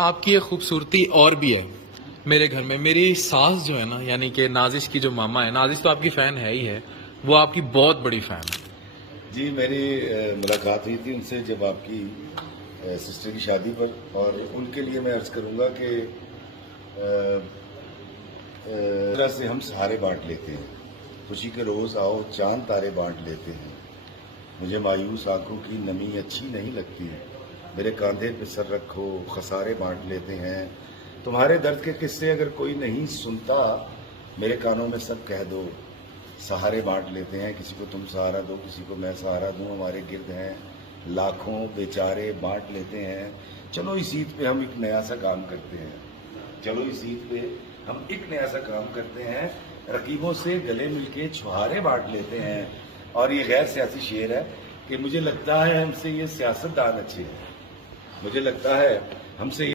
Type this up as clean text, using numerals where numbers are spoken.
آپ کی یہ خوبصورتی اور بھی ہے میرے گھر میں. میری ساس جو ہے نا، یعنی کہ نازش کی جو ماما ہے، نازش تو آپ کی فین ہے ہی ہے، وہ آپ کی بہت بڑی فین ہے. جی میری ملاقات ہوئی تھی ان سے جب آپ کی سسٹر کی شادی پر، اور ان کے لیے میں عرض کروں گا کہ اس طرح سے ہم سہارے بانٹ لیتے ہیں. خوشی کے روز آؤ چاند تارے بانٹ لیتے ہیں. مجھے مایوس آنکھوں کی نمی اچھی نہیں لگتی. میرے کاندھے پہ سر رکھو خسارے بانٹ لیتے ہیں. تمہارے درد کے قصے اگر کوئی نہیں سنتا، میرے کانوں میں سب کہہ دو. سہارے بانٹ لیتے ہیں، کسی کو تم سہارا دو، کسی کو میں سہارا دوں. ہمارے گرد ہیں لاکھوں بیچارے بانٹ لیتے ہیں. چلو اس عید پہ ہم ایک نیا سا کام کرتے ہیں. چلو اس عید پہ ہم ایک نیا سا کام کرتے ہیں. رقیبوں سے گلے مل کے چھہارے بانٹ لیتے ہیں. اور یہ غیر سیاسی شعر ہے کہ مجھے لگتا ہے ہم سے یہ سیاست دان اچھے ہیں. مجھے لگتا ہے ہم سے